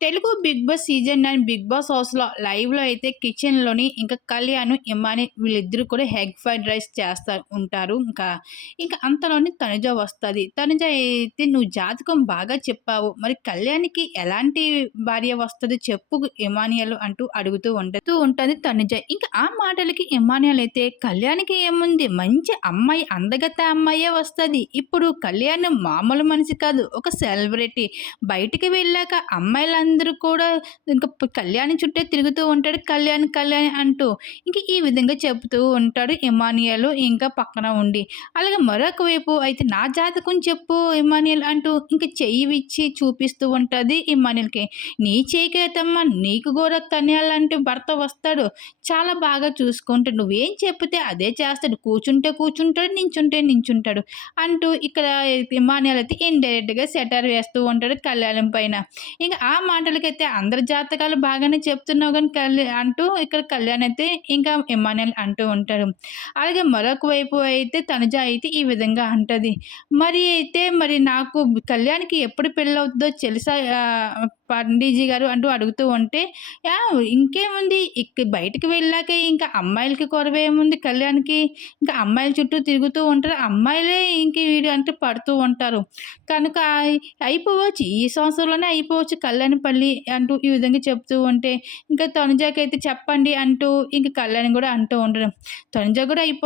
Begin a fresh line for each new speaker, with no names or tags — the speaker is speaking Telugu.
Telugu Bigg Boss season nine Bigg Boss హౌస్‌లో లైవ్‌లో అయితే కిచెన్‌లోని ఇంకా కళ్యాణ్, ఇమాని వీళ్ళిద్దరూ కూడా హెగ్ ఫ్రైడ్ రైస్ చేస్తా ఉంటారు. ఇంకా, ఇంకా అంతలోని తనుజ వస్తుంది తనుజ అయితే "నువ్వు జాతకం బాగా చెప్పావు. మరి కళ్యాణ్‌కి ఎలాంటి భార్య వస్తుంది చెప్పు ఇమానియల్" అంటూ అడుగుతూ ఉంటూ ఉంటుంది తనుజ. ఇంకా ఆ మాటలకి ఇమానియల్ అయితే "కళ్యాణ్‌కి ఏముంది మంచి అమ్మాయి అందగత అమ్మాయే వస్తుంది ఇప్పుడు కళ్యాణ్ మామూలు మనిషి కాదు. ఒక సెలబ్రిటీ. బయటికి వెళ్ళాక అమ్మాయిలు అందరూ కూడా ఇంకా కళ్యాణి చుట్టే తిరుగుతూ ఉంటాడు. కళ్యాణ్ కళ్యాణ్ అంటూ ఇంక ఈ విధంగా చెబుతూ ఉంటాడు ఇమానియల్ ఇంకా పక్కన ఉండి. అలాగే మరొక వైపు అయితే నా జాతకం చెప్పు ఇమానియల్ అంటూ ఇంకా చెయ్యి ఇచ్చి చూపిస్తూ ఉంటుంది ఇమానియల్కి. నీ చేయికేతమ్మా నీకు కూడా కన్యాలంటే భర్త వస్తాడు. చాలా బాగా చూసుకుంటాడు నువ్వేం చెప్తే అదే చేస్తాడు. కూర్చుంటే కూర్చుంటాడు నించుంటే నించుంటాడు అంటూ ఇక్కడ ఇమానియల్ అయితే ఇండైరెక్ట్గా సెటర్ వేస్తూ ఉంటాడు కళ్యాణం పైన. ఇంకా ఆ మాటలకైతే అందరి జాతకాలు బాగానే చెప్తున్నావు కానీ కళ్యాణ్ అంటూ ఇక్కడ కళ్యాణ్ అయితే ఇంకా ఇమానియల్ అంటూ ఉంటాడు. అలాగే మరొక వైపు అయితే తనుజ అయితే ఈ విధంగా అంటది. మరి అయితే మరి నాకు కళ్యాణ్కి ఎప్పుడు పెళ్ళవుతుందో తెలుసా? పండీజీ గారు అంటూ అడుగుతూ ఉంటే ఇంకేముంది? ఇక బయటికి వెళ్ళాక ఇంకా అమ్మాయిలకి కొరవ ఏముంది కళ్యాణ్కి? ఇంకా అమ్మాయిల చుట్టూ తిరుగుతూ ఉంటారు. అమ్మాయిలే ఇంక వీడు అంటే పడుతూ ఉంటారు. కనుక అయిపోవచ్చు. ఈ సంవత్సరంలోనే అయిపోవచ్చు కళ్యాణ్ పల్లి అంటూ ఈ విధంగా చెప్తూ ఉంటే ఇంకా తనుజాకి అయితే చెప్పండి అంటూ ఇంక కళ్యాణ్ కూడా అంటూ ఉండడం. తనుజ కూడా అయిపో